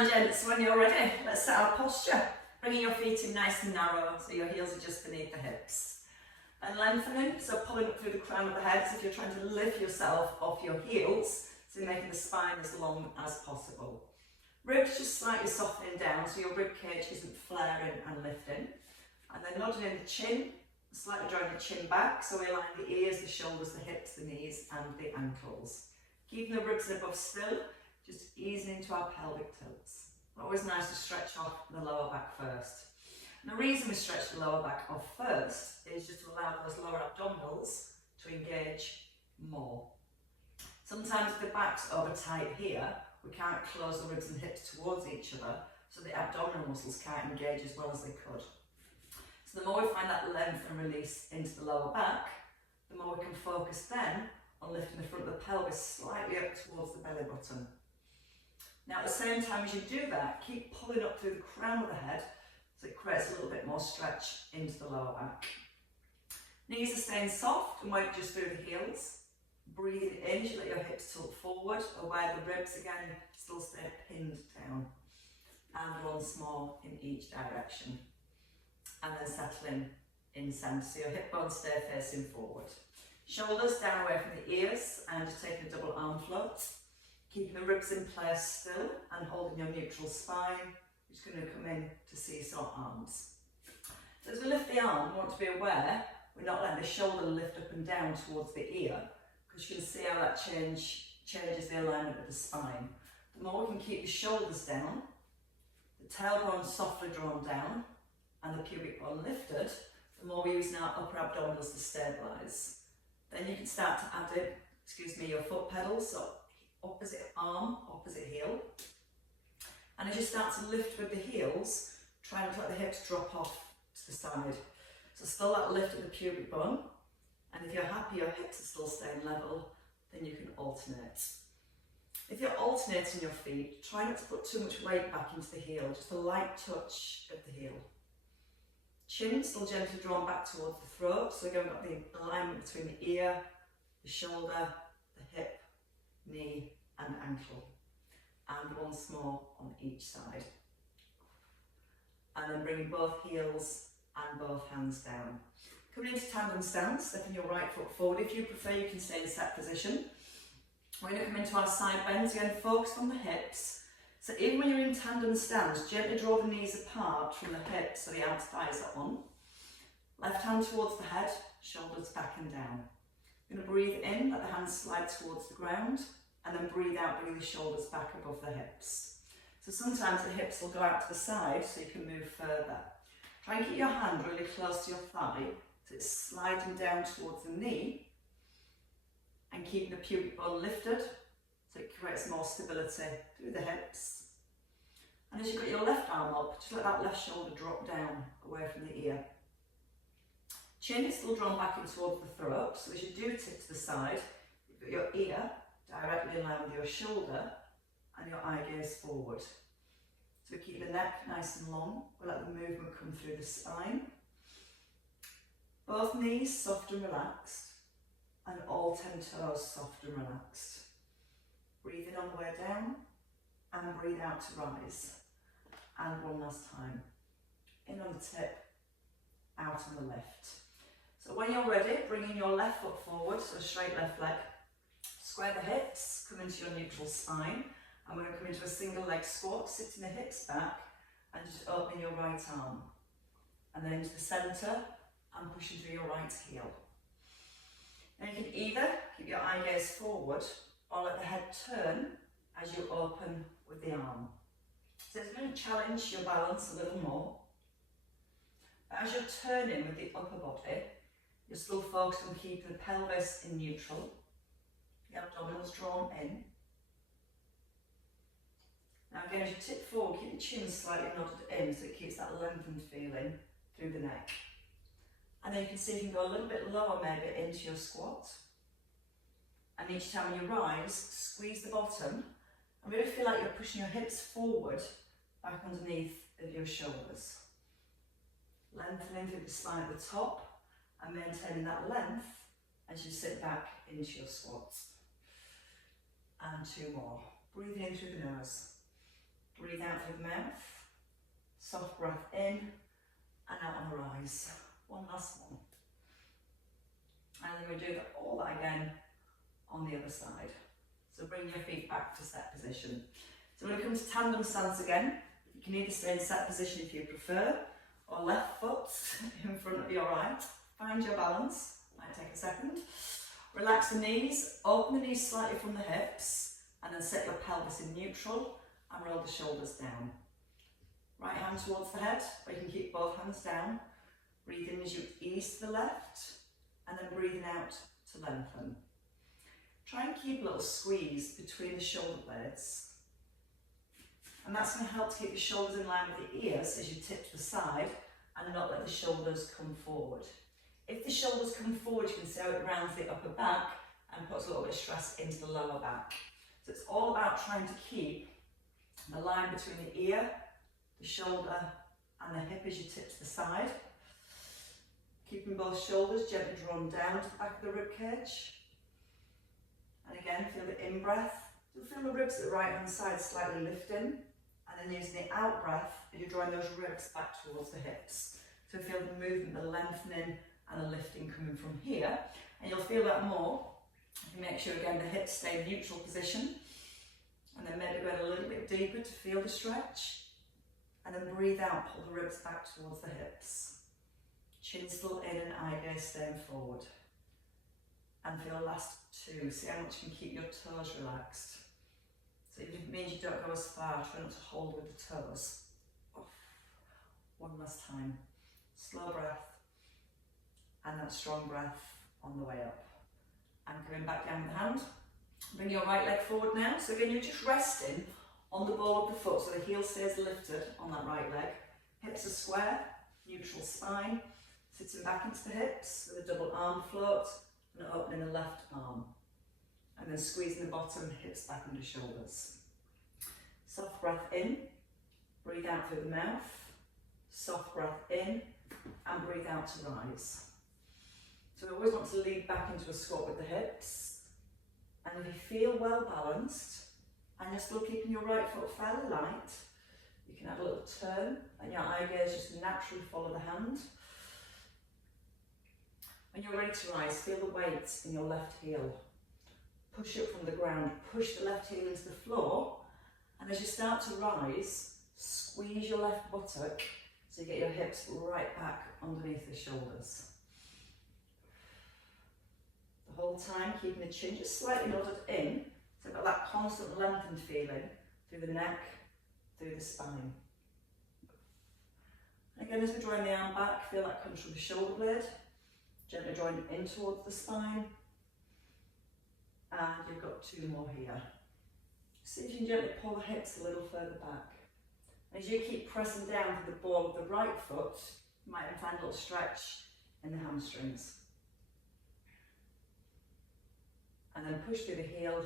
time, gents. When you're ready, let's set our posture. Bringing your feet in nice and narrow so your heels are just beneath the hips. And lengthening, so pulling up through the crown of the head as if you're trying to lift yourself off your heels, so you're making the spine as long as possible. Ribs just slightly softening down so your rib cage isn't flaring and lifting. And then nodding in the chin, slightly drawing the chin back, so we align the ears, the shoulders, the hips, the knees and the ankles. Keeping the ribs above still, just easing into our pelvic tilts. Always nice to stretch off the lower back first. And the reason we stretch the lower back off first is just to allow those lower abdominals to engage more. Sometimes if the back's over tight here, we can't close the ribs and hips towards each other, so the abdominal muscles can't engage as well as they could. So the more we find that length and release into the lower back, the more we can focus then on lifting the front of the pelvis slightly up towards the belly button. Now at the same time as you do that, keep pulling up through the crown of the head so it creates a little bit more stretch into the lower back. Knees are staying soft and weight just through the heels. Breathing in, you let your hips tilt forward, aware the ribs again still stay pinned down. And once more in each direction. And then settling in centre, so your hip bones stay facing forward. Shoulders down away from the ears and just taking a double arm float. Keeping the ribs in place still and holding your neutral spine. You're just going to come in to seesaw arms. So as we lift the arm, we want to be aware we're not letting the shoulder lift up and down towards the ear, because you can see how that changes the alignment of the spine. The more we can keep the shoulders down, the tailbone softly drawn down, and the pubic bone lifted, the more we're using our upper abdominals to stabilise. Then you can start to add in, your foot pedals, so opposite arm, opposite heel. And as you start to lift with the heels, try not to let the hips drop off to the side. So still that lift of the pubic bone, and if you're happy your hips are still staying level, then you can alternate. If you're alternating your feet, try not to put too much weight back into the heel, just a light touch of the heel. Chin still gently drawn back towards the throat, so again we've got the alignment between the ear, the shoulder, the hip, knee and ankle. And once more on each side. And then bringing both heels and both hands down. Coming into tandem stance, stepping your right foot forward. If you prefer, you can stay in set position. We're going to come into our side bends, again focus on the hips. So even when you're in tandem stance, gently draw the knees apart from the hips so the outer thighs are on. Left hand towards the head, shoulders back and down. You're going to breathe in, let the hands slide towards the ground, and then breathe out, bring the shoulders back above the hips. So sometimes the hips will go out to the side so you can move further. Try and keep your hand really close to your thigh so it's sliding down towards the knee, and keeping the pubic bone lifted so it creates more stability through the hips. And as you've got your left arm up, just let that left shoulder drop down away from the ear. Chin is still drawn back in towards the throat, so as you do tip to the side, you've got your ear directly in line with your shoulder and your eye gaze forward. So we keep the neck nice and long, we'll let the movement come through the spine. Both knees soft and relaxed, and all 10 toes soft and relaxed. Breathe in on the way down, and breathe out to rise. And one last time. In on the tip, out on the lift. So when you're ready, bring in your left foot forward, so straight left leg. Square the hips, come into your neutral spine, and we're going to come into a single leg squat, sitting the hips back, and just opening your right arm. And then into the centre, and pushing through your right heel. Now you can either keep your eye gaze forward, or let the head turn as you open with the arm. So it's going to challenge your balance a little more. But as you're turning with the upper body, you're still focused on keeping the pelvis in neutral. The abdominals drawn in. Now again, as you tip forward, keep the chin slightly nodded in so it keeps that lengthened feeling through the neck. And then you can see you can go a little bit lower maybe into your squat. And each time you rise, squeeze the bottom and really feel like you're pushing your hips forward, back underneath of your shoulders. Lengthening through the spine at the top and maintaining that length as you sit back into your squat. And 2 more. Breathing in through the nose. Breathe out through the mouth. Soft breath in and out on the rise. One last one. And then we do all that again on the other side. So bring your feet back to set position. So when it comes to tandem stance again, you can either stay in set position if you prefer, or left foot in front of your right. Find your balance. Might take a second. Relax the knees, open the knees slightly from the hips, and then set your pelvis in neutral and roll the shoulders down. Right hand towards the head, or you can keep both hands down. Breathe in as you ease to the left, and then breathing out to lengthen. Try and keep a little squeeze between the shoulder blades. And that's going to help to keep the shoulders in line with the ears as you tip to the side and not let the shoulders come forward. If the shoulders come forward, you can see how it rounds the upper back and puts a little bit of stress into the lower back. So it's all about trying to keep the line between the ear, the shoulder and the hip as you tip to the side. Keeping both shoulders gently drawn down to the back of the rib cage. And again, feel the in-breath. You'll feel the ribs at the right hand side slightly lifting. And then using the out-breath, you're drawing those ribs back towards the hips. So feel the movement, the lengthening and the lifting coming from here. And you'll feel that more if you make sure again the hips stay in neutral position. And then maybe go a little bit deeper to feel the stretch. And then breathe out, pull the ribs back towards the hips. Chin still in and eye gaze staying forward. And feel last two. See how much you can keep your toes relaxed. So if it means you don't go as far, try not to hold with the toes. One last time. Slow breath. And that strong breath on the way up. And coming back down with the hand. Bring your right leg forward now. So again, you're just resting on the ball of the foot, so the heel stays lifted on that right leg. Hips are square, neutral spine. Sitting back into the hips with a double arm float and opening the left arm. And then squeezing the bottom, hips back under shoulders. Soft breath in, breathe out through the mouth. Soft breath in and breathe out to rise. So we always want to lead back into a squat with the hips. And if you feel well balanced and you're still keeping your right foot fairly light, you can have a little turn and your eye gaze just naturally follow the hand. When you're ready to rise, feel the weight in your left heel. Push up from the ground, push the left heel into the floor, and as you start to rise, squeeze your left buttock so you get your hips right back underneath the shoulders. The whole time keeping the chin just slightly nodded in, so got that constant lengthened feeling through the neck, through the spine. And again, as we're drawing the arm back, feel that comes from the shoulder blade. Gently drawing in towards the spine. And you've got two more here. See if you can gently pull the hips a little further back. As you keep pressing down to the ball of the right foot, you might find a little stretch in the hamstrings. And then push through the heel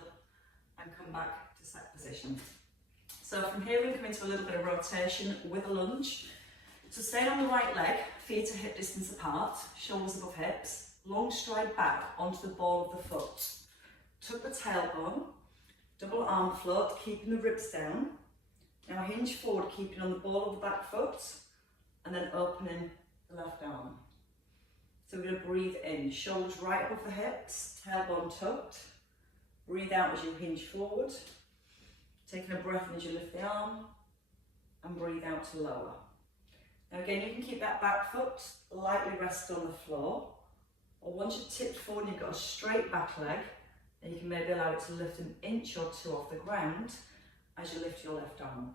and come back to set position. So from here we can come into a little bit of rotation with a lunge. So staying on the right leg, feet are hip distance apart, shoulders above hips, long stride back onto the ball of the foot. Tuck the tailbone, double arm float, keeping the ribs down. Now hinge forward, keeping on the ball of the back foot, and then opening the left arm. So we're going to breathe in, shoulders right above the hips, tailbone tucked. Breathe out as you hinge forward, taking a breath in as you lift the arm, and breathe out to lower. Now again, you can keep that back foot lightly rested on the floor, or once you've tipped forward and you've got a straight back leg, then you can maybe allow it to lift an inch or two off the ground as you lift your left arm.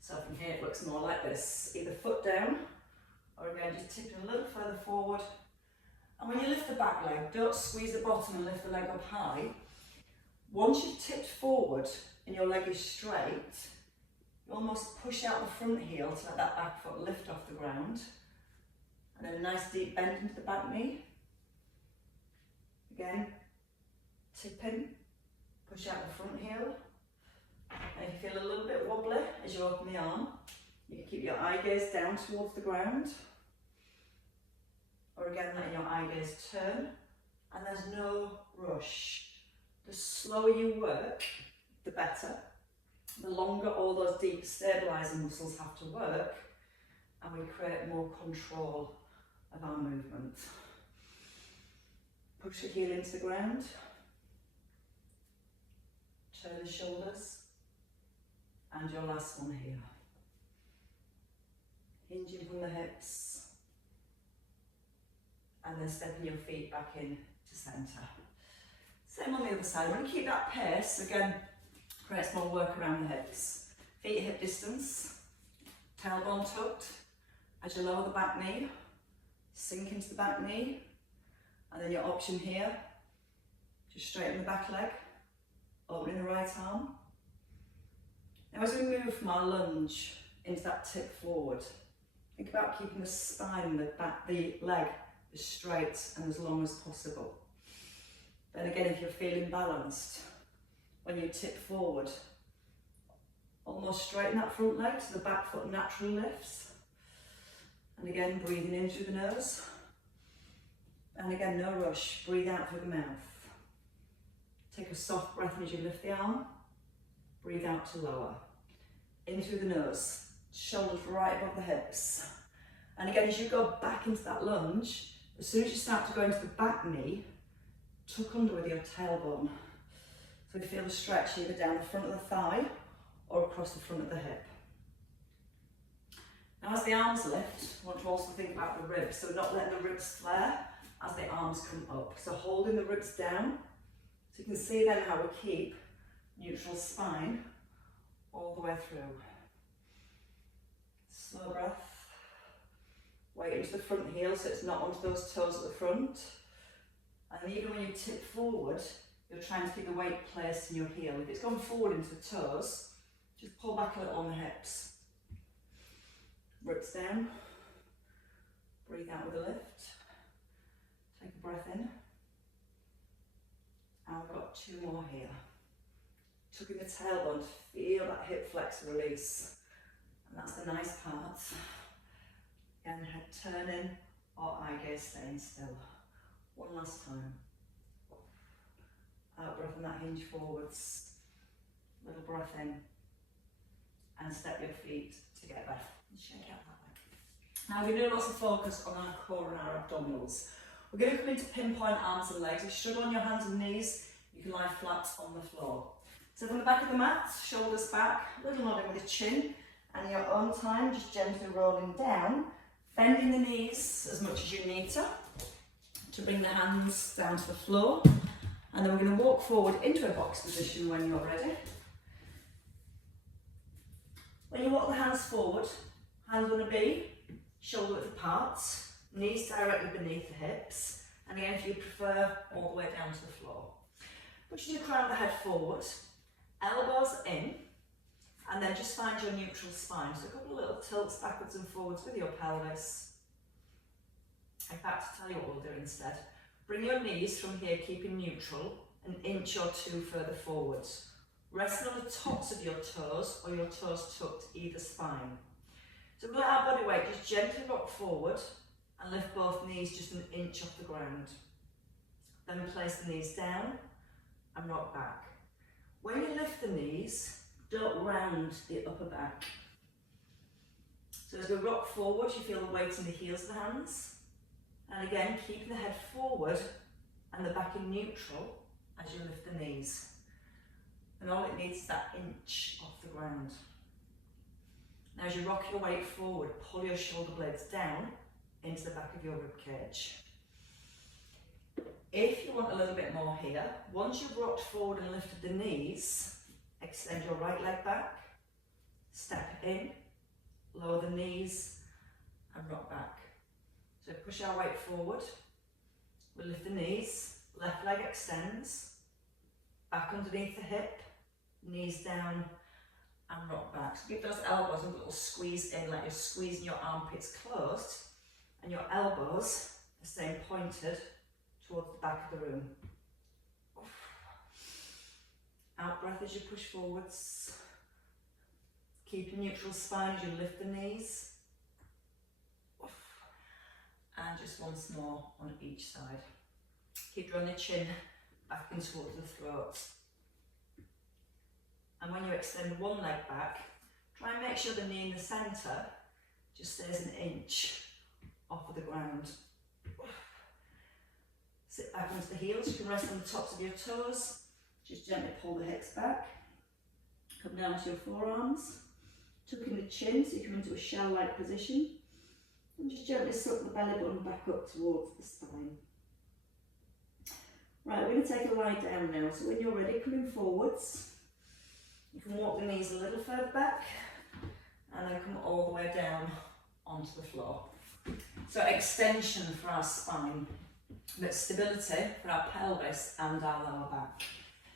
So from here it looks more like this, either foot down, or again just tipping a little further forward. And when you lift the back leg, don't squeeze the bottom and lift the leg up high. Once you've tipped forward and your leg is straight, you almost push out the front heel to let that back foot lift off the ground. And then a nice deep bend into the back knee. Again, tipping, push out the front heel. And if you feel a little bit wobbly as you open the arm, you can keep your eye gaze down towards the ground. Or again, letting your eye gaze turn. And there's no rush. The slower you work, the better. the longer all those deep stabilising muscles have to work, and we create more control of our movement. Push the heel into the ground, turn the shoulders, and your last one here. Hinging from the hips, and then stepping your feet back in to centre. Same on the other side. We're going to keep that pace. Again, creates more work around the hips. Feet at hip distance, tailbone tucked. As you lower the back knee, sink into the back knee, and then your option here, just straighten the back leg, opening the right arm. Now as we move from our lunge into that tip forward, think about keeping the spine, the leg as straight and as long as possible. Then again, if you're feeling balanced, when you tip forward, almost straighten that front leg so the back foot naturally lifts. And again, breathing in through the nose. And again, no rush, breathe out through the mouth. Take a soft breath as you lift the arm, breathe out to lower. In through the nose, shoulders right above the hips. And again, as you go back into that lunge, as soon as you start to go into the back knee, tuck under with your tailbone. So we feel the stretch either down the front of the thigh or across the front of the hip. Now as the arms lift, I want to also think about the ribs, so not letting the ribs flare as the arms come up. So holding the ribs down, so you can see then how we keep neutral spine all the way through. Slow breath. Weight into the front heel so it's not onto those toes at the front. And even when you tip forward, you're trying to keep the weight placed in your heel. If it's gone forward into the toes, just pull back a little on the hips. Ribs down, breathe out with a lift, take a breath in, and we've got two more here. Tucking the tailbone to feel that hip flex release, and that's the nice part. Again, head turning or eye gaze staying still. One last time. Out breath on that hinge forwards, little breath in, and step your feet together. Shake out that way. Now we're doing lots of focus on our core and our abdominals. We're going to come into pinpoint arms and legs. If you struggle on your hands and knees, you can lie flat on the floor. So from the back of the mat, shoulders back, little nodding with the chin, and in your own time, just gently rolling down, bending the knees as much as you need to bring the hands down to the floor. And then we're going to walk forward into a box position when you're ready. When you walk the hands forward, hands on a B, shoulder width apart, knees directly beneath the hips, and again if you prefer, all the way down to the floor. Pushing the crown of the head forward, elbows in, and then just find your neutral spine. So a couple of little tilts backwards and forwards with your pelvis. In fact, to tell you what we'll do instead, bring your knees from here, keeping neutral, an inch or two further forwards. Resting on the tops of your toes or your toes tucked either spine. So we'll let our body weight just gently rock forward and lift both knees just an inch off the ground. Then place the knees down and rock back. When you lift the knees, don't round the upper back. So as we rock forward, you feel the weight in the heels of the hands. And again, keeping the head forward and the back in neutral as you lift the knees. And all it needs is that inch off the ground. Now as you rock your weight forward, pull your shoulder blades down into the back of your rib cage. If you want a little bit more here, once you've rocked forward and lifted the knees, extend your right leg back, step in, lower the knees and rock back. So push our weight forward, we lift the knees, left leg extends, back underneath the hip, knees down and rock back. So give those elbows a little squeeze in, like you're squeezing your armpits closed and your elbows are staying pointed towards the back of the room. Out breath as you push forwards. Keep a neutral spine as you lift the knees. And just once more on each side. Keep drawing the chin back in towards the throat. And when you extend one leg back, try and make sure the knee in the centre just stays an inch off of the ground. Sit back onto the heels. You can rest on the tops of your toes. Just gently pull the hips back. Come down to your forearms. Tuck in the chin so you come into a shell-like position. And just gently suck the belly button back up towards the spine. Right, we're going to take a lie down now. So when you're ready, coming forwards. You can walk the knees a little further back. And then come all the way down onto the floor. So extension for our spine, but stability for our pelvis and our lower back.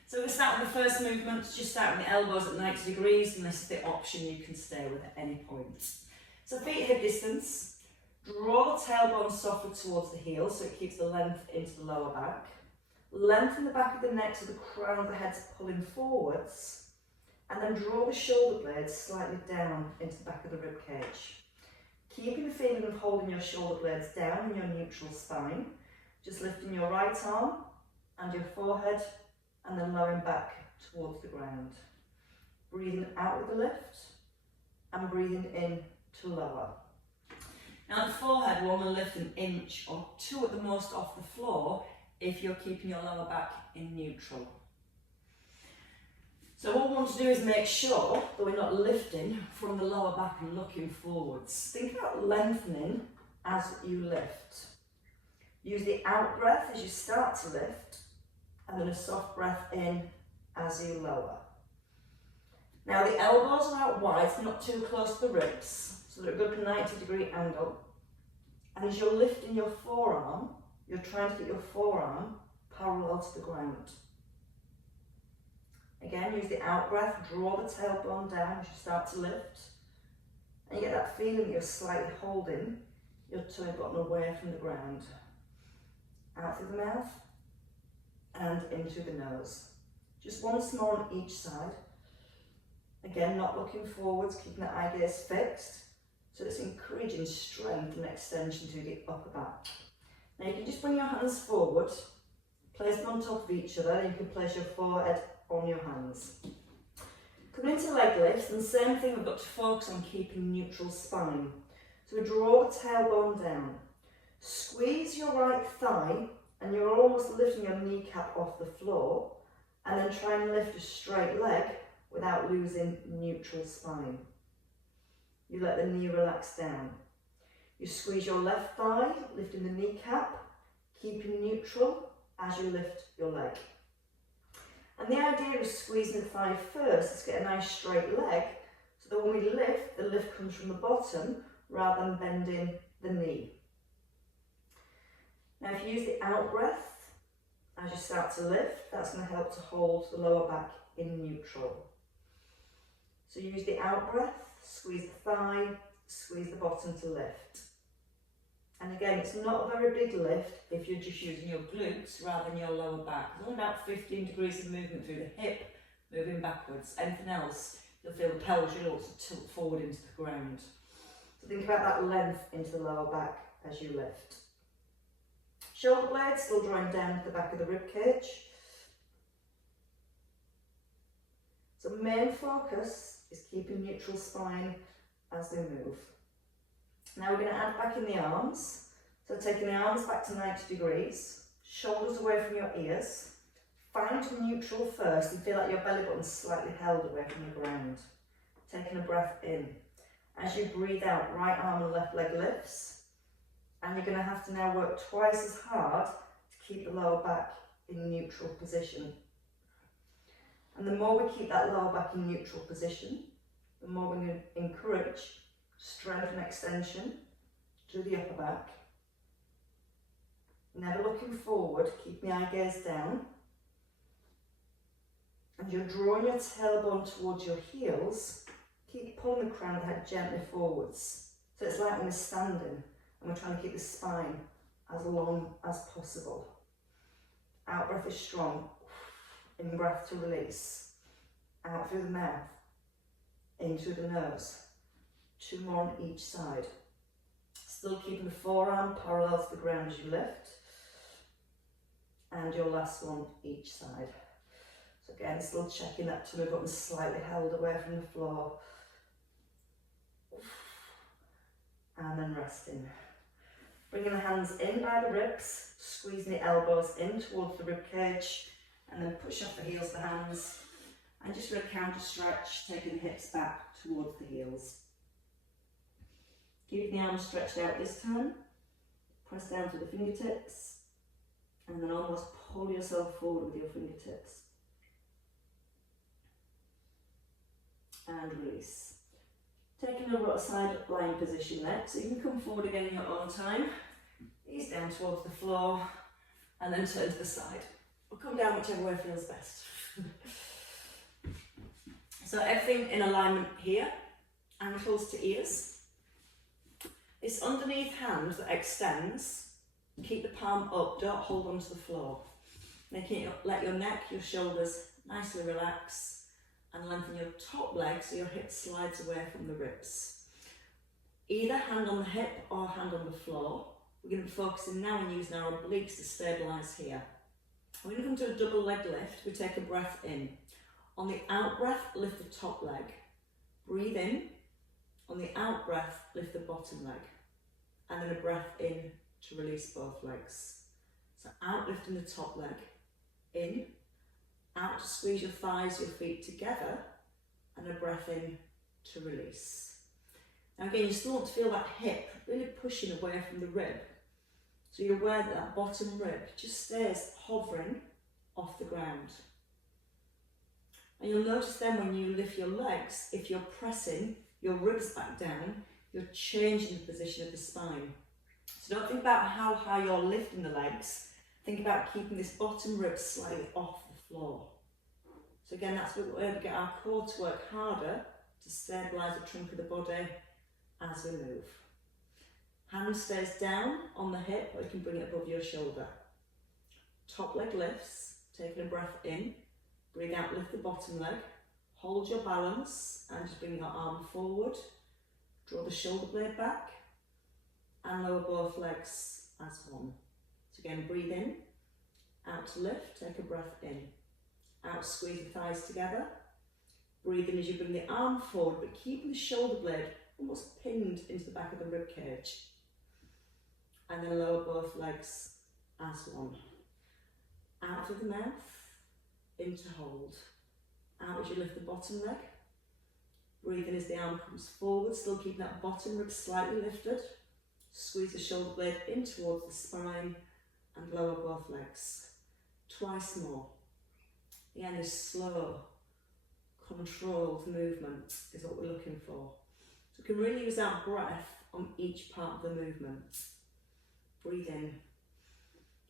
So we'll start with the first movement, just start with the elbows at 90 degrees, and this is the option you can stay with at any point. So feet hip distance, draw the tailbone softly towards the heel so it keeps the length into the lower back. Lengthen the back of the neck so the crown of the head's pulling forwards, and then draw the shoulder blades slightly down into the back of the rib cage. Keeping the feeling of holding your shoulder blades down in your neutral spine, just lifting your right arm and your forehead and then lowering back towards the ground. Breathing out with the lift and breathing in to lower. Now the forehead will only lift an inch or two at the most off the floor if you're keeping your lower back in neutral. So what we want to do is make sure that we're not lifting from the lower back and looking forwards. Think about lengthening as you lift. Use the out breath as you start to lift, and then a soft breath in as you lower. Now the elbows are out wide, not too close to the ribs, so they're a good 90-degree angle. And as you're lifting your forearm, you're trying to get your forearm parallel to the ground. Again, use the out breath, draw the tailbone down as you start to lift. And you get that feeling that you're slightly holding your toe button away from the ground. Out through the mouth and in through the nose. Just once more on each side. Again, not looking forwards, keeping the eye gaze fixed. So it's encouraging strength and extension through the upper back. Now you can just bring your hands forward, place them on top of each other, and you can place your forehead on your hands. Coming into leg lifts, and same thing, we've got to focus on keeping neutral spine. So we draw the tailbone down. Squeeze your right thigh, and you're almost lifting your kneecap off the floor, and then try and lift a straight leg without losing neutral spine. You let the knee relax down. You squeeze your left thigh, lifting the kneecap, keeping neutral as you lift your leg. And the idea of squeezing the thigh first is to get a nice straight leg, so that when we lift, the lift comes from the bottom rather than bending the knee. Now if you use the out breath as you start to lift, that's going to help to hold the lower back in neutral. So use the out breath, squeeze the thigh, squeeze the bottom to lift. And again, it's not a very big lift if you're just using your glutes rather than your lower back. There's only about 15 degrees of movement through the hip, moving backwards. Anything else, you'll feel the pelvis will also tilt forward into the ground. So think about that length into the lower back as you lift. Shoulder blades still drawing down to the back of the rib cage. So main focus is keeping neutral spine as we move. Now we're going to add back in the arms. So taking the arms back to 90 degrees, shoulders away from your ears. Find neutral first and feel like your belly button's slightly held away from the ground. Taking a breath in. As you breathe out, right arm and left leg lifts. And you're going to have to now work twice as hard to keep the lower back in neutral position. And the more we keep that lower back in neutral position, the more we're going to encourage strength and extension to the upper back. Never looking forward, keep the eye gaze down. And you're drawing your tailbone towards your heels. Keep pulling the crown of the head gently forwards. So it's like when we're standing and we're trying to keep the spine as long as possible. Out breath is strong. In breath to release. Out through the mouth. In through the nose. 2 more on each side. Still keeping the forearm parallel to the ground as you lift. And your last one each side. So again, still checking that tummy button slightly held away from the floor. And then resting. Bringing the hands in by the ribs, squeezing the elbows in towards the rib cage, and then push off the heels of the hands. And just for a counter stretch, taking the hips back towards the heels. Keep the arms stretched out this time. Press down to the fingertips. And then almost pull yourself forward with your fingertips. And release. Taking over a side lying position there, so you can come forward again in your own time. Knees down towards the floor, and then turn to the side. Or come down whichever way feels best. So everything in alignment here, ankles to ears. This underneath hand that extends, keep the palm up, don't hold onto the floor. Let your neck, your shoulders nicely relax, and lengthen your top leg so your hip slides away from the ribs. Either hand on the hip or hand on the floor. We're going to be focusing now on using our obliques to stabilise here. We're going to come to a double leg lift. We take a breath in. On the out breath, lift the top leg. Breathe in. On the out breath, lift the bottom leg. And then a breath in to release both legs. So out, lifting the top leg. In. Out to squeeze your thighs, your feet together, and a breath in to release. Now again, you still want to feel that hip really pushing away from the rib. So you're aware that that bottom rib just stays hovering off the ground. And you'll notice then when you lift your legs, if you're pressing your ribs back down, you're changing the position of the spine. So don't think about how high you're lifting the legs, think about keeping this bottom rib slightly off the floor. So again, that's where we get our core to work harder to stabilise the trunk of the body as we move. Hand stays down on the hip, or you can bring it above your shoulder. Top leg lifts, taking a breath in, breathe out, lift the bottom leg, hold your balance and just bring your arm forward, draw the shoulder blade back and lower both legs as one. So again, breathe in, out to lift, take a breath in, out, squeeze the thighs together, breathe in as you bring the arm forward but keeping the shoulder blade almost pinned into the back of the rib cage. And then lower both legs as one. Out through the mouth, into hold. Out as you lift the bottom leg. Breathe in as the arm comes forward, still keeping that bottom rib slightly lifted. Squeeze the shoulder blade in towards the spine and lower both legs. Twice more. Again, this slow, controlled movement is what we're looking for. So we can really use our breath on each part of the movement. Breathe in.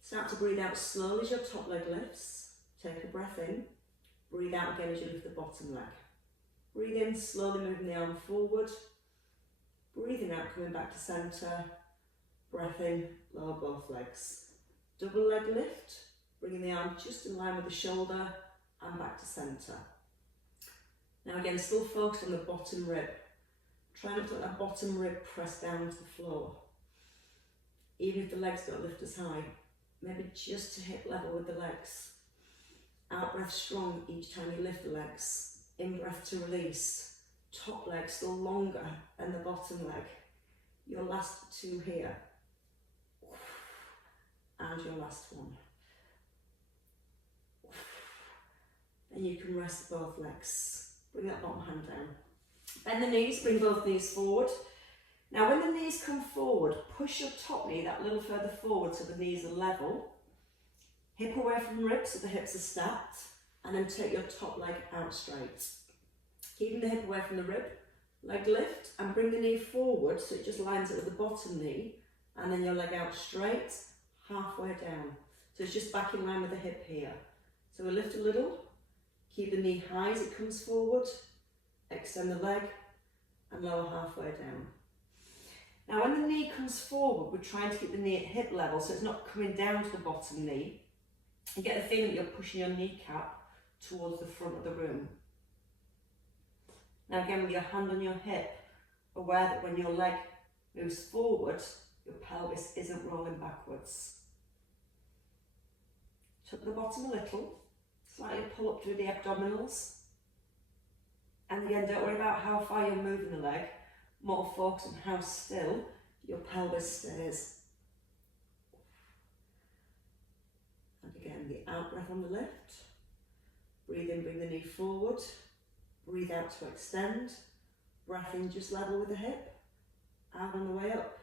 Start to breathe out slowly as your top leg lifts. Take a breath in. Breathe out again as you lift the bottom leg. Breathe in, slowly moving the arm forward. Breathing out, coming back to centre. Breath in, lower both legs. Double leg lift, bringing the arm just in line with the shoulder and back to centre. Now again, still focused on the bottom rib. Try not to let that bottom rib press down to the floor. Even if the legs don't lift as high, maybe just to hip level with the legs. Out breath strong each time you lift the legs. In breath to release. Top leg still longer than the bottom leg. Your last two here. And your last one. Then you can rest both legs. Bring that bottom hand down. Bend the knees, bring both knees forward. Now when the knees come forward, push your top knee that little further forward so the knees are level. Hip away from ribs so the hips are stacked. And then take your top leg out straight. Keeping the hip away from the rib, leg lift and bring the knee forward so it just lines up with the bottom knee. And then your leg out straight, halfway down. So it's just back in line with the hip here. So we lift a little, keep the knee high as it comes forward, extend the leg and lower halfway down. Now when the knee comes forward, we're trying to keep the knee at hip level so it's not coming down to the bottom knee. You get the feeling that you're pushing your kneecap towards the front of the room. Now again with your hand on your hip, aware that when your leg moves forward, your pelvis isn't rolling backwards. Tuck the bottom a little, Slightly pull up through the abdominals. And again, don't worry about how far you're moving the leg, more focus on how still your pelvis stays. And again, the out breath on the lift. Breathe in, bring the knee forward. Breathe out to extend. Breath in, just level with the hip. Out on the way up.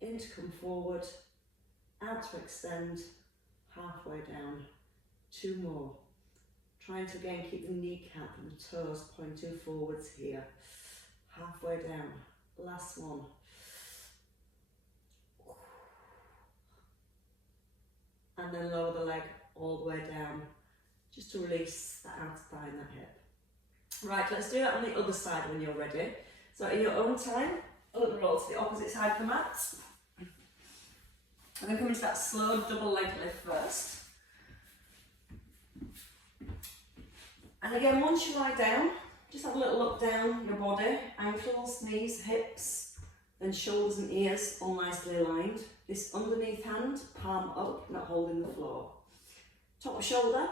In to come forward. Out to extend. Halfway down. 2 more. Trying to again keep the kneecap and the toes pointing forwards here. Halfway down. Last one. And then lower the leg all the way down, just to release that outer thigh and that hip. Right, let's do that on the other side when you're ready. So in your own time, a little roll to the opposite side of the mat. I'm going to come into that slow double leg lift first. And again, once you lie down, just have a little look down your body, ankles, knees, hips, then shoulders and ears all nicely aligned. This underneath hand, palm up, not holding the floor. Top shoulder,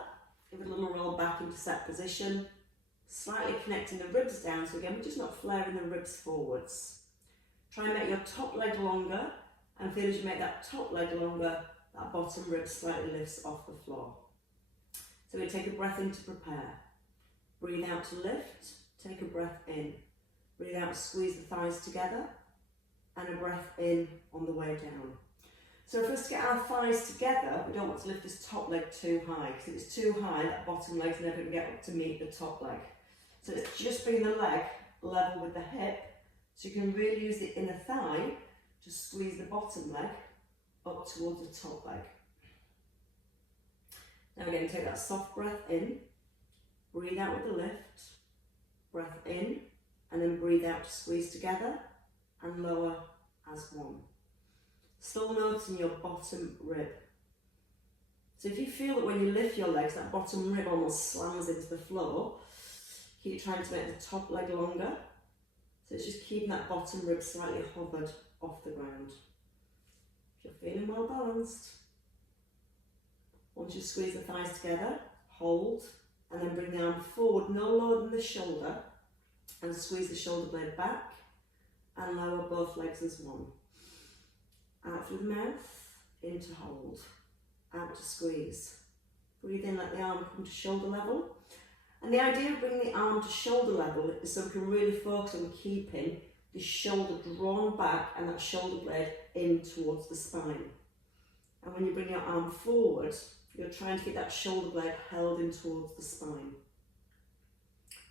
give it a little roll back into set position, slightly connecting the ribs down, so again, we're just not flaring the ribs forwards. Try and make your top leg longer, and feel as you make that top leg longer, that bottom rib slightly lifts off the floor. So we take a breath in to prepare. Breathe out to lift, take a breath in. Breathe out, squeeze the thighs together, and a breath in on the way down. So for us to get our thighs together, we don't want to lift this top leg too high, because if it's too high, that bottom leg's never going to get up to meet the top leg. So it's just bringing the leg level with the hip, so you can really use the inner thigh to squeeze the bottom leg up towards the top leg. Now again, take that soft breath in, breathe out with the lift, breath in, and then breathe out to squeeze together, and lower as one. Still noticing your bottom rib. So if you feel that when you lift your legs, that bottom rib almost slams into the floor, keep trying to make the top leg longer. So it's just keeping that bottom rib slightly hovered off the ground. If you're feeling well balanced. Once you squeeze the thighs together, hold, and then bring the arm forward, no lower than the shoulder, and squeeze the shoulder blade back, and lower both legs as one. Out through the mouth, in to hold, out to squeeze. Breathe in, let the arm come to shoulder level. And the idea of bringing the arm to shoulder level is so we can really focus on keeping the shoulder drawn back and that shoulder blade in towards the spine. And when you bring your arm forward, you're trying to get that shoulder blade held in towards the spine.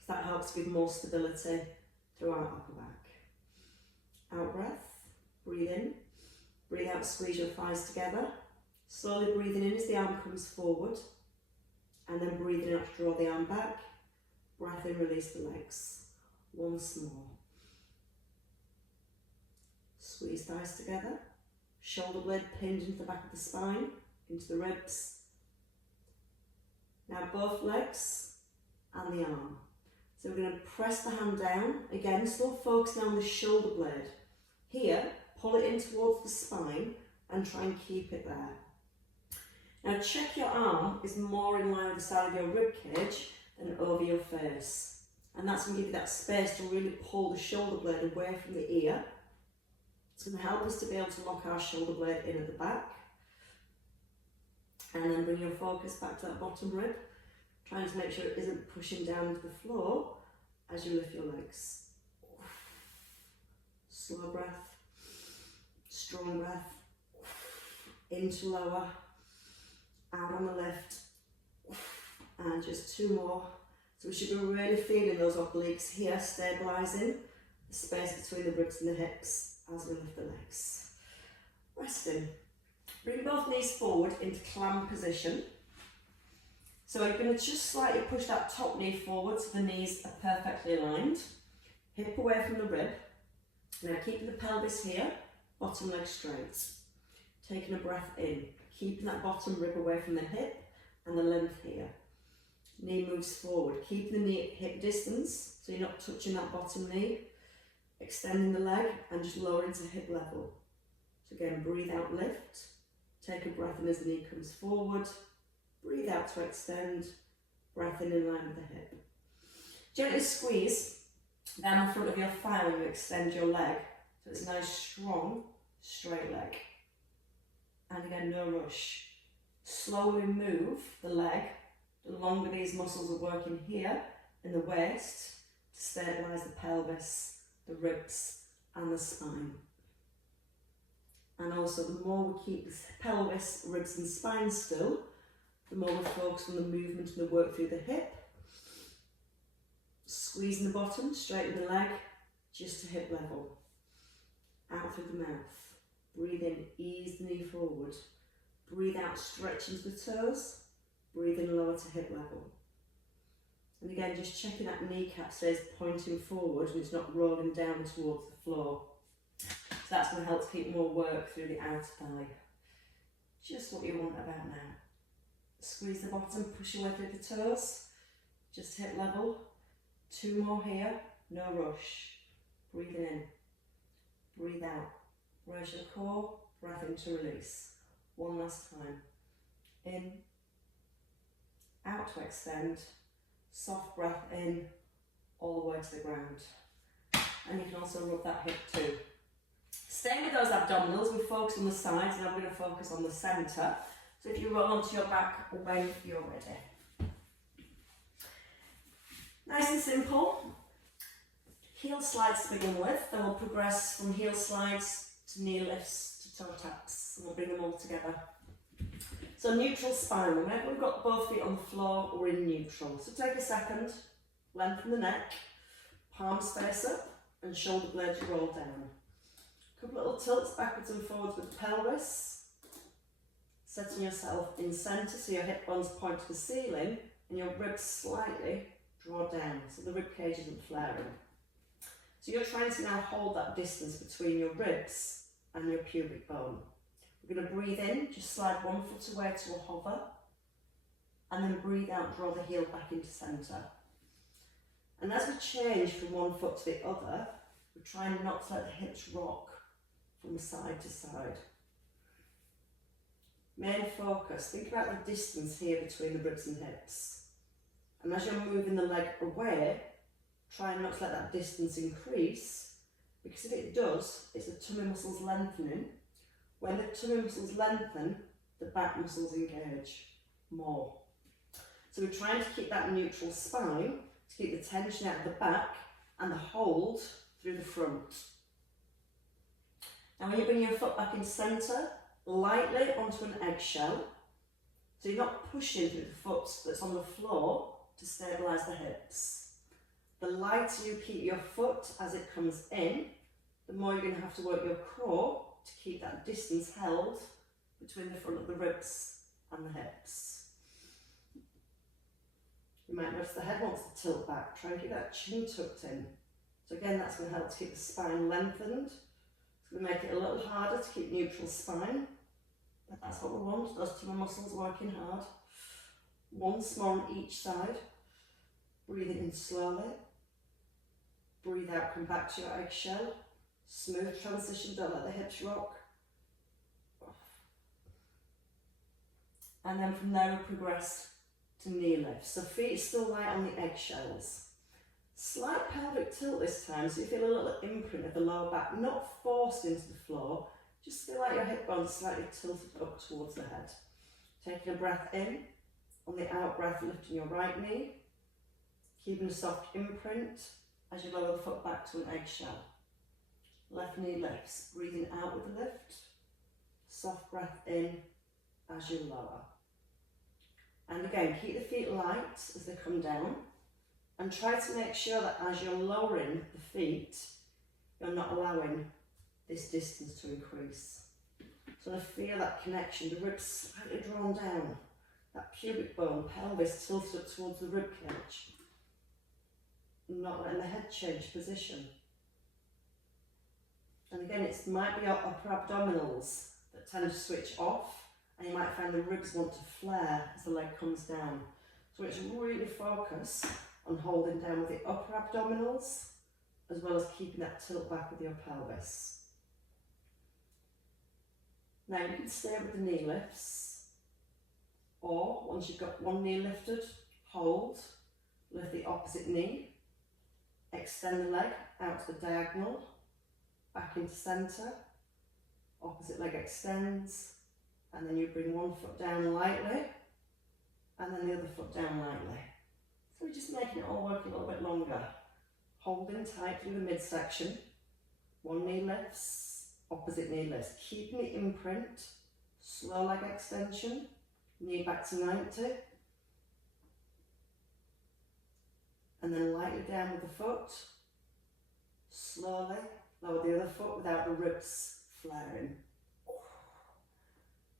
So that helps give more stability through our upper back. Out breath, breathe in. Breathe out, squeeze your thighs together. Slowly breathing in as the arm comes forward. And then breathing out to draw the arm back. Breath in, release the legs. Once more. Squeeze thighs together. Shoulder blade pinned into the back of the spine, into the ribs. Now both legs and the arm. So we're going to press the hand down. Again, still focusing on the shoulder blade. Here, pull it in towards the spine and try and keep it there. Now check your arm is more in line with the side of your rib cage than over your face. And that's going to give you that space to really pull the shoulder blade away from the ear. It's going to help us to be able to lock our shoulder blade in at the back. And then bring your focus back to that bottom rib, trying to make sure it isn't pushing down into the floor as you lift your legs. Slow breath. Strong breath, into lower, out on the lift, and just 2 more. So we should be really feeling those obliques here, stabilising the space between the ribs and the hips as we lift the legs. Resting. Bring both knees forward into clam position. So you're going to just slightly push that top knee forward so the knees are perfectly aligned. Hip away from the rib. Now keeping the pelvis here. Bottom leg straight. Taking a breath in, keeping that bottom rib away from the hip and the length here. Knee moves forward, keeping the knee at hip distance, so you're not touching that bottom knee. Extending the leg and just lowering to hip level. So again, breathe out, lift. Take a breath in as the knee comes forward. Breathe out to extend breath in line with the hip. Gently squeeze down the front of your thigh when you extend your leg. So it's a nice, strong, straight leg. And again, no rush. Slowly move the leg. The longer these muscles are working here in the waist to stabilise the pelvis, the ribs and the spine. And also the more we keep the pelvis, ribs and spine still, the more we focus on the movement and the work through the hip. Squeezing the bottom, straighten the leg, just to hip level. Out through the mouth. Breathe in, ease the knee forward. Breathe out, stretch into the toes. Breathe in, lower to hip level. And again, just checking that kneecap stays pointing forward and it's not rolling down towards the floor. So that's going to help keep more work through the outer thigh. Just what you want about now. Squeeze the bottom, push your way through the toes. Just hip level. 2 more here, no rush. Breathing in, breathe out. Raise your core, breath in to release. One last time. In, out to extend. Soft breath in, all the way to the ground. And you can also rub that hip too. Staying with those abdominals, we focus on the sides and I'm going to focus on the centre. So if you roll onto your back when you're ready. Nice and simple. Heel slides to begin with, then we'll progress from heel slides to knee lifts to toe taps, and we'll bring them all together. So neutral spine, remember we've got both feet on the floor, we're in neutral. So take a second, lengthen the neck, palms face up, and shoulder blades roll down. A couple little tilts backwards and forwards with the pelvis, setting yourself in centre so your hip bones point to the ceiling and your ribs slightly draw down so the rib cage isn't flaring. So you're trying to now hold that distance between your ribs and your pubic bone. We're going to breathe in, just slide one foot away to a hover, and then breathe out, draw the heel back into centre. And as we change from one foot to the other, we're trying not to let the hips rock from side to side. Main focus, think about the distance here between the ribs and hips. And as you're moving the leg away, try not to let that distance increase, because if it does, it's the tummy muscles lengthening. When the tummy muscles lengthen, the back muscles engage more. So we're trying to keep that neutral spine, to keep the tension out of the back and the hold through the front. Now when you bring your foot back in centre, lightly onto an eggshell, so you're not pushing through the foot that's on the floor to stabilise the hips. The lighter you keep your foot as it comes in, the more you're going to have to work your core to keep that distance held between the front of the ribs and the hips. You might notice the head wants to tilt back, try and keep that chin tucked in. So again, that's going to help to keep the spine lengthened. It's going to make it a little harder to keep neutral spine, but that's what we want, those tummy muscles working hard. Once more on each side. Breathing in slowly. Breathe out, come back to your eggshell. Smooth transition, don't let the hips rock. And then from there we progress to knee lifts. So feet still light on the eggshells. Slight pelvic tilt this time, so you feel a little imprint of the lower back, not forced into the floor, just feel like your hip bones slightly tilted up towards the head. Taking a breath in, on the out breath lifting your right knee, keeping a soft imprint as you lower the foot back to an eggshell. Left knee lifts, breathing out with the lift, soft breath in as you lower. And again, keep the feet light as they come down, and try to make sure that as you're lowering the feet, you're not allowing this distance to increase. So to feel that connection, the ribs slightly drawn down, that pubic bone, pelvis tilted up towards the rib cage, not letting the head change position. And again, it might be your upper abdominals that tend to switch off, and you might find the ribs want to flare as the leg comes down. So it's really focus on holding down with the upper abdominals, as well as keeping that tilt back with your pelvis. Now you can stay with the knee lifts, or once you've got one knee lifted, hold, lift the opposite knee, extend the leg out to the diagonal, back into centre, opposite leg extends, and then you bring one foot down lightly, and then the other foot down lightly. So we're just making it all work a little bit longer. Holding tight through the midsection, one knee lifts, opposite knee lifts, keeping the imprint, slow leg extension, knee back to 90, and then lightly down with the foot, slowly lower the other foot without the ribs flaring.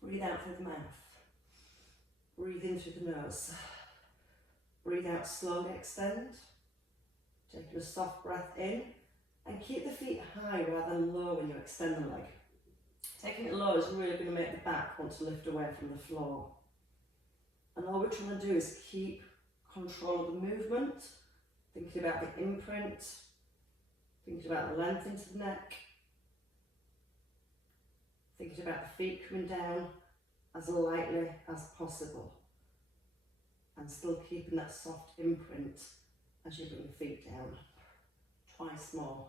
Breathe out through the mouth, breathe in through the nose, breathe out, slowly extend, taking a soft breath in, and keep the feet high rather than low when you extend the leg. Taking it low is really going to make the back want to lift away from the floor. And all we're trying to do is keep control of the movement, thinking about the imprint, thinking about the length into the neck, thinking about the feet coming down as lightly as possible, and still keeping that soft imprint as you bring the feet down. Twice more.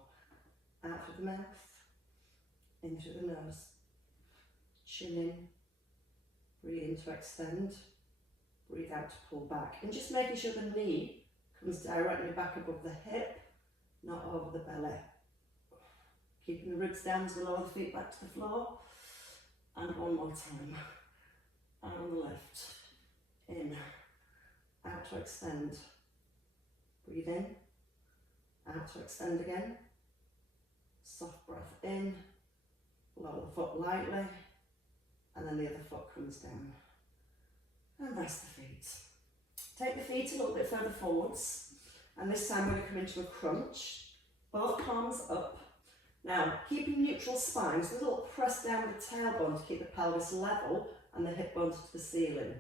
Out through the mouth, in through the nose, chin in, breathe in to extend, breathe out to pull back, and just making sure the knee comes directly back above the hip, not over the belly. Keeping the ribs down as we lower the feet back to the floor, and one more time. And on the left, in, out to extend, breathe in, out to extend again, soft breath in, lower the foot lightly, and then the other foot comes down. And rest the feet. Take the feet a little bit further forwards, and this time we're going to come into a crunch, both palms up. Now, keeping neutral spine, so a little press down with the tailbone to keep the pelvis level and the hip bones to the ceiling.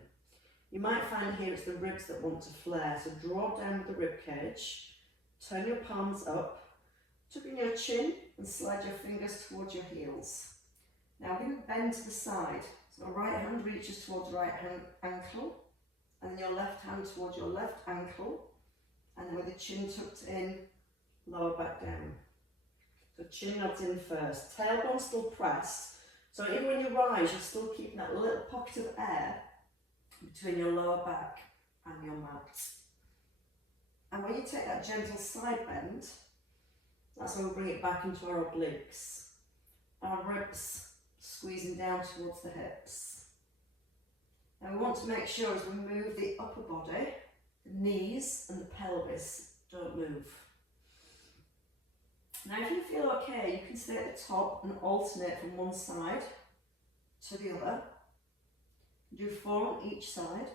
You might find here it's the ribs that want to flare, so draw down with the rib cage, turn your palms up, tuck in your chin and slide your fingers towards your heels. Now we're going to bend to the side, so right hand reaches towards the right hand ankle, and then your left hand towards your left ankle, and then with the chin tucked in, lower back down. So chin nods in first, tailbone still pressed, so even when you rise you're still keeping that little pocket of air between your lower back and your mat. And when you take that gentle side bend, that's when we bring it back into our obliques. Our ribs squeezing down towards the hips. Now we want to make sure as we move the upper body, the knees and the pelvis don't move. Now if you feel okay, you can stay at the top and alternate from one side to the other. Do 4 on each side.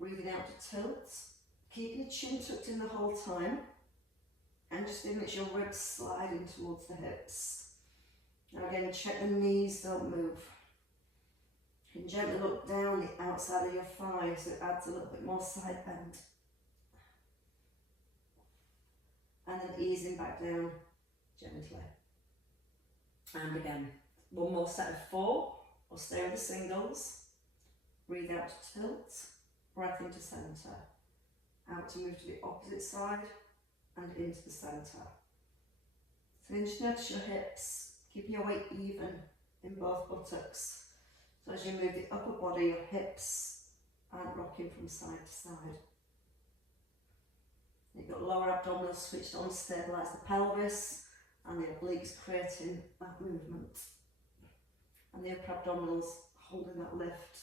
Breathing out to tilt. Keeping the chin tucked in the whole time. And just image your ribs sliding towards the hips. Now again, check the knees don't move. You can gently look down the outside of your thigh so it adds a little bit more side bend. And then easing back down gently. And again, one more set of 4. We'll stay with the singles. Breathe out to tilt, breath into centre. Out to move to the opposite side and into the centre. So then just notice your hips, keeping your weight even in both buttocks. So as you move the upper body, your hips aren't rocking from side to side. You've got lower abdominals switched on to stabilise the pelvis and the obliques creating that movement. And the upper abdominals holding that lift.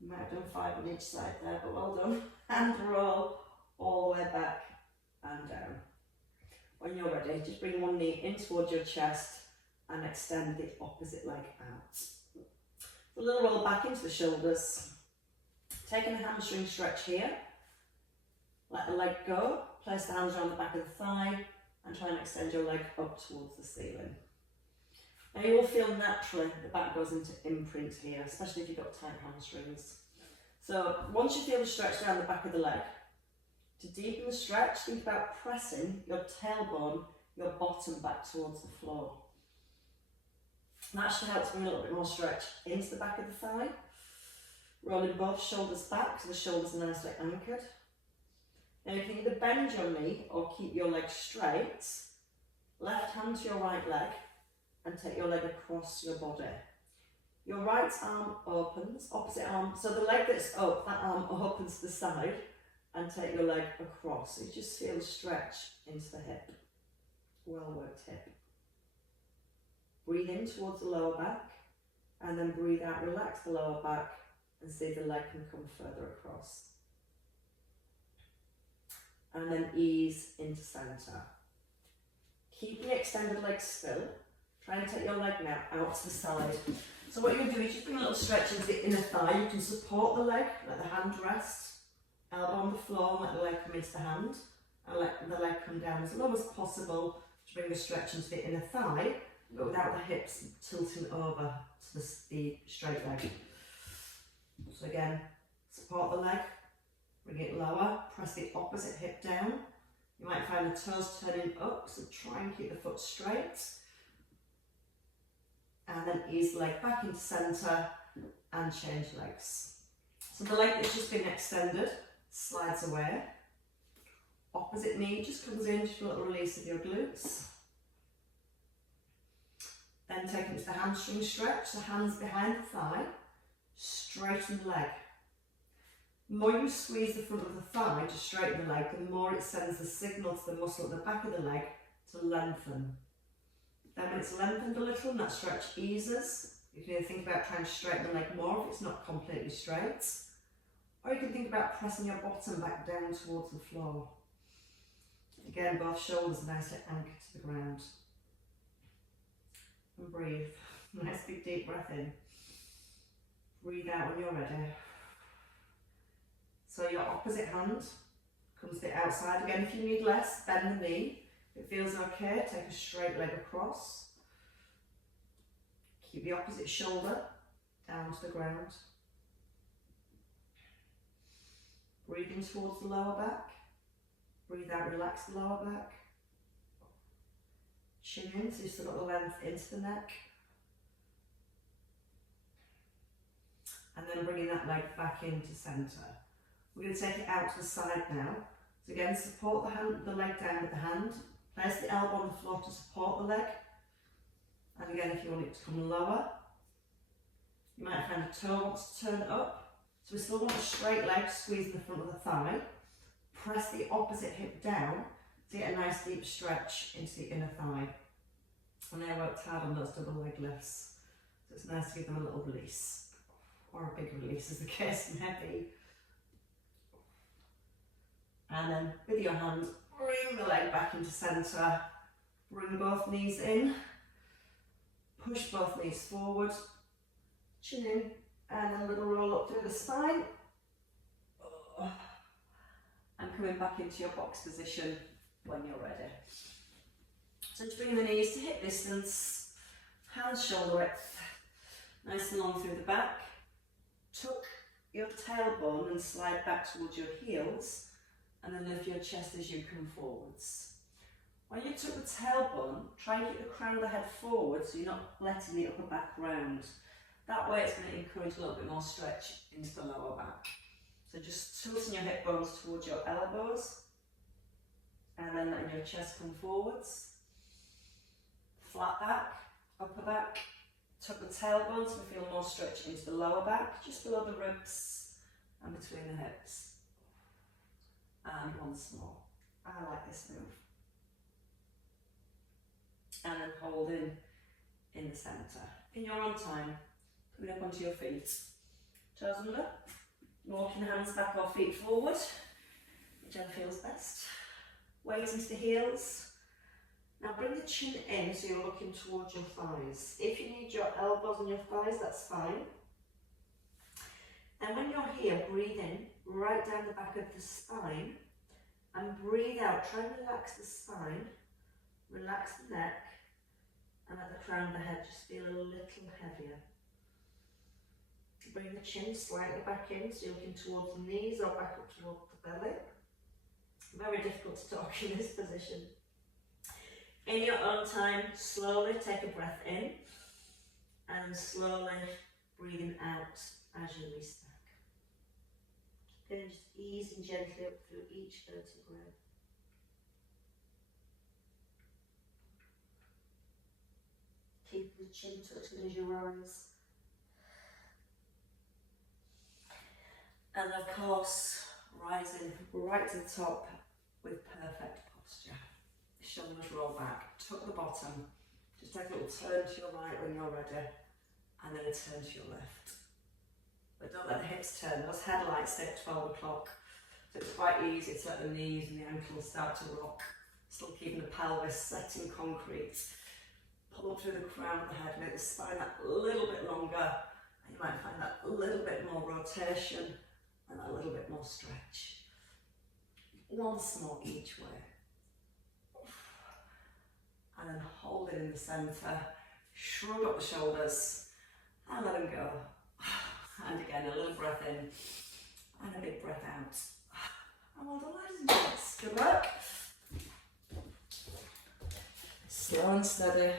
You might have done 5 on each side there, but well done. And roll all the way back and down. When you're ready, just bring one knee in towards your chest and extend the opposite leg out. A little roll back into the shoulders. Taking a hamstring stretch here. Let the leg go, place the hands around the back of the thigh and try and extend your leg up towards the ceiling. Now you will feel naturally the back goes into imprint here, especially if you've got tight hamstrings. So once you feel the stretch around the back of the leg, to deepen the stretch, think about pressing your tailbone, your bottom back towards the floor. And that should help to bring a little bit more stretch into the back of the thigh. Rolling both shoulders back so the shoulders are nicely anchored. Now you can either bend your knee or keep your leg straight. Left hand to your right leg and take your leg across your body. Your right arm opens, opposite arm, so the leg that's up, that arm opens to the side and take your leg across. You just feel a stretch into the hip, well worked hip. Breathe in towards the lower back and then breathe out, relax the lower back and see the leg can come further across. And then ease into centre. Keep the extended leg still. Try and take your leg now out to the side. So what you're going to do is just bring a little stretch into the inner thigh. You can support the leg, let the hand rest, elbow on the floor, let the leg come into the hand, and let the leg come down as low as possible to bring the stretch into the inner thigh, but without the hips tilting over to the straight leg. So again, support the leg, bring it lower, press the opposite hip down. You might find the toes turning up, so try and keep the foot straight. And then ease the leg back into centre and change legs. So the leg that's just been extended slides away. Opposite knee just comes in, just a little release of your glutes. Then take it to the hamstring stretch, the hands behind the thigh, straighten the leg. The more you squeeze the front of the thigh to straighten the leg, the more it sends the signal to the muscle at the back of the leg to lengthen. Then when it's lengthened a little and that stretch eases, you can either think about trying to straighten the leg more if it's not completely straight, or you can think about pressing your bottom back down towards the floor. Again, both shoulders nicely anchored to the ground. And breathe. Nice big deep breath in. Breathe out when you're ready. So your opposite hand comes to the outside. Again, if you need less, bend the knee. If it feels okay, take a straight leg across. Keep the opposite shoulder down to the ground. Breathe in towards the lower back. Breathe out, relax the lower back. Chin in, so you've still got the length into the neck. And then bringing that leg back into centre. We're going to take it out to the side now. So again, support the leg down with the hand. Place the elbow on the floor to support the leg. And again, if you want it to come lower, you might find the toe wants to turn up. So we still want a straight leg, squeeze the front of the thigh. Press the opposite hip down to get a nice deep stretch into the inner thigh. And they worked hard on those double leg lifts. So it's nice to give them a little release. Or a big release as the case may be. And then with your hand, bring the leg back into centre. Bring both knees in. Push both knees forward. Chin in. And then a little roll up through the spine. And coming back into your box position when you're ready. So just bring the knees to hip distance. Hands shoulder width. Nice and long through the back. Tuck your tailbone and slide back towards your heels. And then lift your chest as you come forwards. When you tuck the tailbone, try and keep the crown of the head forward so you're not letting the upper back round. That way it's going to encourage a little bit more stretch into the lower back. So just tilting your hip bones towards your elbows and then letting your chest come forwards. Flat back, upper back, tuck the tailbone so we feel more stretch into the lower back, just below the ribs and between the hips. And once more. I like this move. And then hold in the centre. In your own time, coming up onto your feet. Toes under. Walking hands back or feet forward, whichever feels best. Weight into the heels. Now bring the chin in so you're looking towards your thighs. If you need your elbows on your thighs, that's fine. And when you're here, breathe in, right down the back of the spine, and breathe out. Try and relax the spine, relax the neck, and let the crown of the head just feel a little heavier. Bring the chin slightly back in, so you're looking towards the knees or back up towards the belly. Very difficult to talk in this position. In your own time, slowly take a breath in, and slowly breathing out as you restack. Again, just easing gently up through each vertebrae. Keep the chin touching as you rise. And of course, rising right to the top with perfect posture. Shoulders roll back, tuck the bottom. Just take a little turn to your right when you're ready, and then a turn to your left. But don't let the hips turn. Those headlights stay at 12 o'clock. So it's quite easy to let the knees and the ankles start to rock. Still keeping the pelvis set in concrete. Pull up through the crown of the head, make the spine that little bit longer. And you might find that a little bit more rotation and a little bit more stretch. Once more each way. And then hold it in the centre. Shrug up the shoulders and let them go. And again, a little breath in and a big breath out. And well done, ladies and gents. Good work. Slow and steady.